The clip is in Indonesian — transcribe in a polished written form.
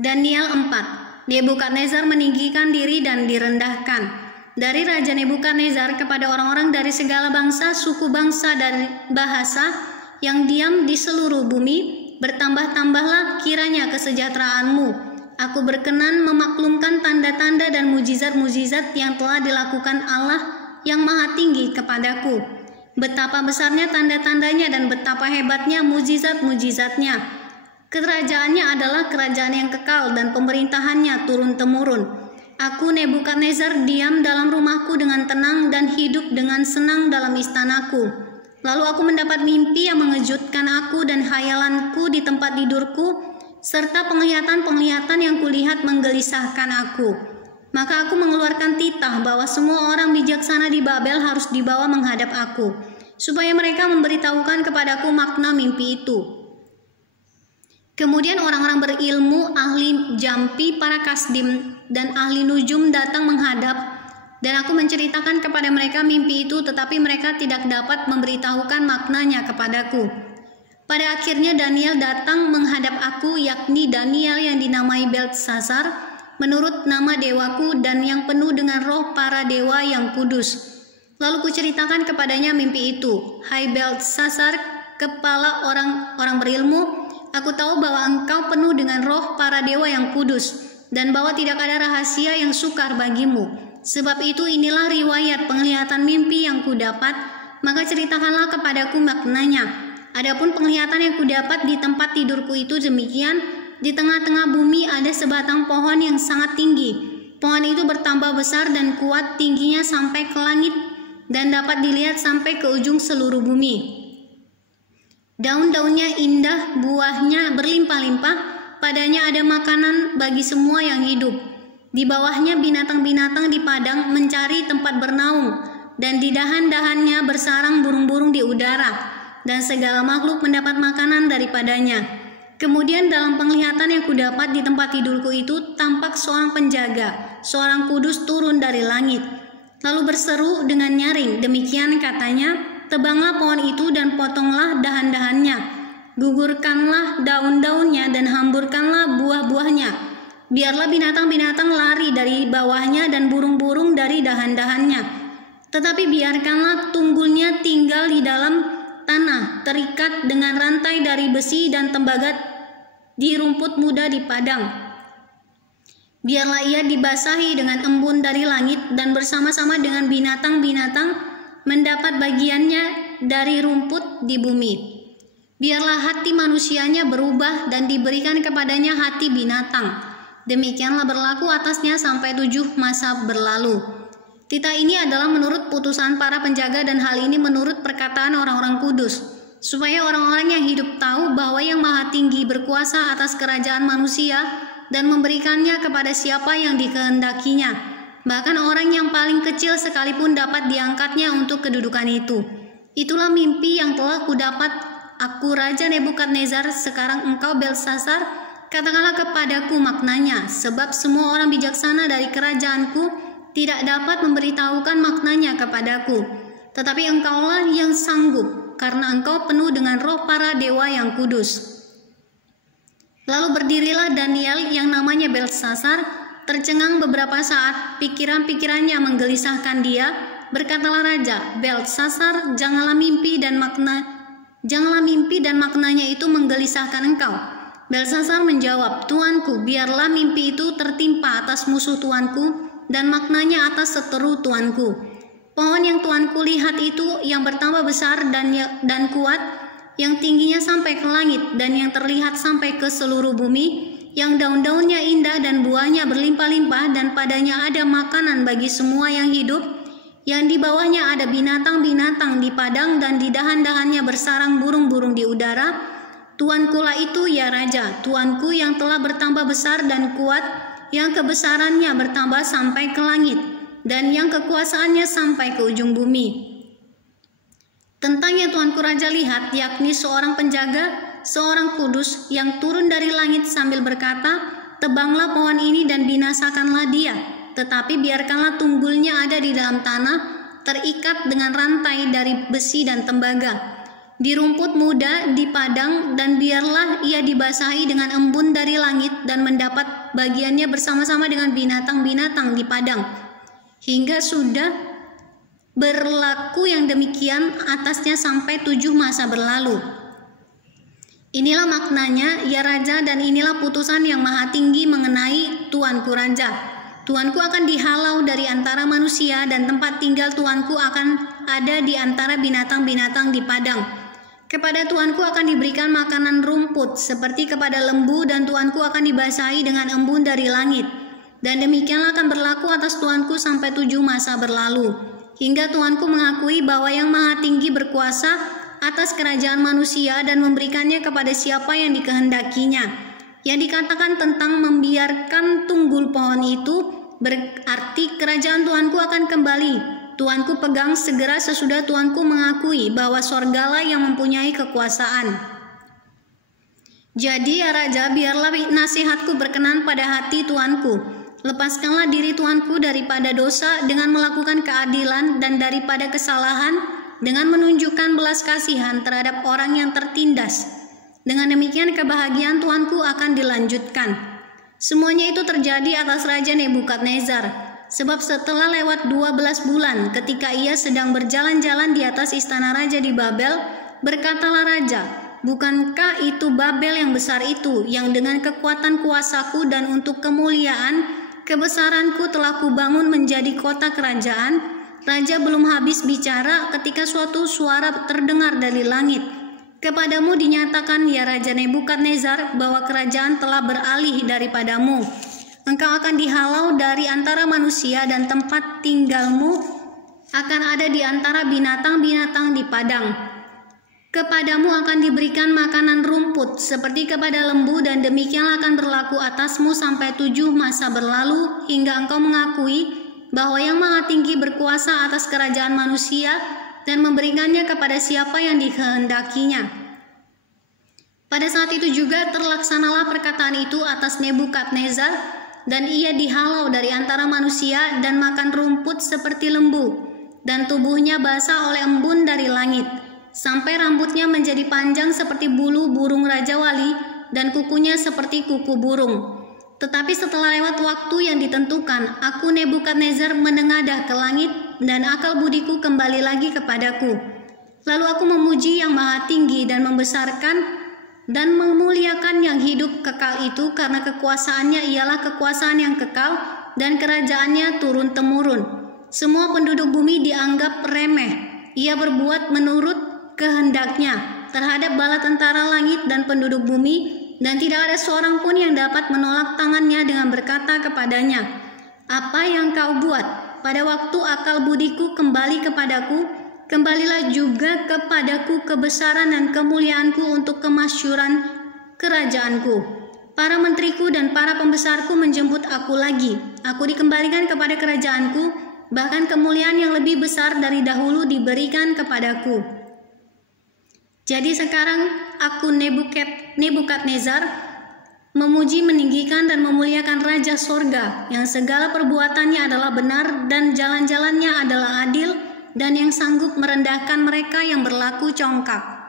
Daniel 4. Nebukadnezar meninggikan diri dan direndahkan. Dari Raja Nebukadnezar kepada orang-orang dari segala bangsa, suku bangsa, dan bahasa yang diam di seluruh bumi, bertambah-tambahlah kiranya kesejahteraanmu. Aku berkenan memaklumkan tanda-tanda dan mujizat-mujizat yang telah dilakukan Allah yang Maha Tinggi kepadaku. Betapa besarnya tanda-tandanya dan betapa hebatnya mujizat-mujizatnya. Kerajaannya adalah kerajaan yang kekal dan pemerintahannya turun-temurun. Aku Nebukadnezar diam dalam rumahku dengan tenang dan hidup dengan senang dalam istanaku. Lalu aku mendapat mimpi yang mengejutkan aku dan hayalanku di tempat tidurku, serta penglihatan-penglihatan yang kulihat menggelisahkan aku. Maka aku mengeluarkan titah bahwa semua orang bijaksana di Babel harus dibawa menghadap aku, supaya mereka memberitahukan kepadaku makna mimpi itu. Kemudian orang-orang berilmu, ahli jampi, para kasdim, dan ahli nujum datang menghadap, dan aku menceritakan kepada mereka mimpi itu, tetapi mereka tidak dapat memberitahukan maknanya kepadaku. Pada akhirnya Daniel datang menghadap aku, yakni Daniel yang dinamai Beltsasar, menurut nama dewaku dan yang penuh dengan roh para dewa yang kudus. Lalu kuceritakan kepadanya mimpi itu. Hai Beltsasar, kepala orang-orang berilmu, aku tahu bahwa engkau penuh dengan roh para dewa yang kudus, dan bahwa tidak ada rahasia yang sukar bagimu. Sebab itu inilah riwayat penglihatan mimpi yang kudapat, maka ceritakanlah kepadaku maknanya. Adapun penglihatan yang kudapat di tempat tidurku itu demikian, di tengah-tengah bumi ada sebatang pohon yang sangat tinggi. Pohon itu bertambah besar dan kuat, tingginya sampai ke langit, dan dapat dilihat sampai ke ujung seluruh bumi. Daun-daunnya indah, buahnya berlimpah-limpah, padanya ada makanan bagi semua yang hidup. Di bawahnya binatang-binatang di padang mencari tempat bernaung, dan di dahan-dahannya bersarang burung-burung di udara, dan segala makhluk mendapat makanan daripadanya. Kemudian dalam penglihatan yang kudapat di tempat tidurku itu, tampak seorang penjaga, seorang kudus turun dari langit. Lalu berseru dengan nyaring, demikian katanya, tebanglah pohon itu dan potonglah dahan-dahannya, gugurkanlah daun-daunnya dan hamburkanlah buah-buahnya. Biarlah binatang-binatang lari dari bawahnya dan burung-burung dari dahan-dahannya. Tetapi biarkanlah tunggulnya tinggal di dalam tanah, terikat dengan rantai dari besi dan tembaga di rumput muda di padang. Biarlah ia dibasahi dengan embun dari langit dan bersama-sama dengan binatang-binatang mendapat bagiannya dari rumput di bumi. Biarlah hati manusianya berubah dan diberikan kepadanya hati binatang. Demikianlah berlaku atasnya sampai 7 masa berlalu. Titah ini adalah menurut putusan para penjaga dan hal ini menurut perkataan orang-orang kudus, supaya orang-orang yang hidup tahu bahwa yang Maha Tinggi berkuasa atas kerajaan manusia dan memberikannya kepada siapa yang dikehendakinya. Bahkan orang yang paling kecil sekalipun dapat diangkatnya untuk kedudukan itu. Itulah mimpi yang telah kudapat, aku Raja Nebukadnezar. Sekarang engkau Beltsasar, katakanlah kepadaku maknanya, sebab semua orang bijaksana dari kerajaanku tidak dapat memberitahukan maknanya kepadaku. Tetapi engkaulah yang sanggup, karena engkau penuh dengan roh para dewa yang kudus. Lalu berdirilah Daniel yang namanya Beltsasar, tercengang beberapa saat, pikiran-pikirannya menggelisahkan dia. Berkatalah Raja, Beltsasar, janganlah mimpi dan maknanya itu menggelisahkan engkau. Beltsasar menjawab, Tuanku, biarlah mimpi itu tertimpa atas musuh tuanku dan maknanya atas seteru tuanku. Pohon yang tuanku lihat itu yang bertambah besar dan kuat, yang tingginya sampai ke langit dan yang terlihat sampai ke seluruh bumi, yang daun-daunnya indah dan buahnya berlimpah-limpah dan padanya ada makanan bagi semua yang hidup, yang di bawahnya ada binatang-binatang di padang dan di dahan-dahannya bersarang burung-burung di udara. Tuankulah itu ya Raja, tuanku yang telah bertambah besar dan kuat, yang kebesarannya bertambah sampai ke langit, dan yang kekuasaannya sampai ke ujung bumi. Tentang yang tuanku Raja lihat, yakni seorang penjaga, seorang kudus yang turun dari langit sambil berkata, tebanglah pohon ini dan binasakanlah dia, tetapi biarkanlah tunggulnya ada di dalam tanah, terikat dengan rantai dari besi dan tembaga. di rumput muda di padang, dan biarlah ia dibasahi dengan embun dari langit dan mendapat bagiannya bersama-sama dengan binatang-binatang di padang, hingga sudah berlaku yang demikian atasnya sampai 7 masa berlalu. Inilah maknanya, ya Raja, dan inilah putusan yang maha tinggi mengenai Tuanku Raja. Tuanku akan dihalau dari antara manusia, dan tempat tinggal Tuanku akan ada di antara binatang-binatang di padang. Kepada Tuanku akan diberikan makanan rumput seperti kepada lembu, dan Tuanku akan dibasahi dengan embun dari langit. Dan demikianlah akan berlaku atas Tuanku sampai 7 masa berlalu, hingga Tuanku mengakui bahwa yang maha tinggi berkuasa atas kerajaan manusia dan memberikannya kepada siapa yang dikehendakinya. Yang dikatakan tentang membiarkan tunggul pohon itu berarti kerajaan Tuanku akan kembali. Tuanku pegang segera sesudah Tuanku mengakui bahwa sorgalah yang mempunyai kekuasaan. Jadi ya Raja, biarlah nasihatku berkenan pada hati Tuanku. Lepaskanlah diri Tuanku daripada dosa dengan melakukan keadilan, dan daripada kesalahan dengan menunjukkan belas kasihan terhadap orang yang tertindas. Dengan demikian kebahagiaan Tuanku akan dilanjutkan. Semuanya itu terjadi atas Raja Nebukadnezar. Sebab setelah lewat 12 bulan ketika ia sedang berjalan-jalan di atas istana raja di Babel, berkatalah Raja, bukankah itu Babel yang besar itu, yang dengan kekuatan kuasaku dan untuk kemuliaan kebesaranku telah kubangun menjadi kota kerajaan? Raja belum habis bicara ketika suatu suara terdengar dari langit. Kepadamu dinyatakan, ya Raja Nebukadnezar, bahwa kerajaan telah beralih daripadamu. Engkau akan dihalau dari antara manusia, dan tempat tinggalmu akan ada di antara binatang-binatang di padang. Kepadamu akan diberikan makanan rumput seperti kepada lembu, dan demikianlah akan berlaku atasmu sampai 7 masa berlalu, hingga engkau mengakui bahwa yang maha tinggi berkuasa atas kerajaan manusia dan memberikannya kepada siapa yang dikehendakinya. Pada saat itu juga terlaksanalah perkataan itu atas Nebukadnezar, dan ia dihalau dari antara manusia dan makan rumput seperti lembu, dan tubuhnya basah oleh embun dari langit, sampai rambutnya menjadi panjang seperti bulu burung Raja Wali, dan kukunya seperti kuku burung. Tetapi setelah lewat waktu yang ditentukan, aku Nebukadnezar menengadah ke langit, dan akal budiku kembali lagi kepadaku. Lalu aku memuji yang maha tinggi dan membesarkan dan memuliakan yang hidup kekal itu, karena kekuasaannya ialah kekuasaan yang kekal dan kerajaannya turun-temurun. Semua penduduk bumi dianggap remeh. Ia berbuat menurut kehendaknya terhadap bala tentara langit dan penduduk bumi, dan tidak ada seorang pun yang dapat menolak tangannya dengan berkata kepadanya, "Apa yang kau buat?" Pada waktu akal budiku kembali kepadaku, kembalilah juga kepadaku kebesaran dan kemuliaanku untuk kemasyhuran kerajaanku. Para menteriku dan para pembesarku menjemput aku lagi. Aku dikembalikan kepada kerajaanku, bahkan kemuliaan yang lebih besar dari dahulu diberikan kepadaku. Jadi sekarang aku Nebukadnezar memuji, meninggikan, dan memuliakan Raja Sorga, yang segala perbuatannya adalah benar dan jalan-jalannya adalah adil, dan yang sanggup merendahkan mereka yang berlaku congkak.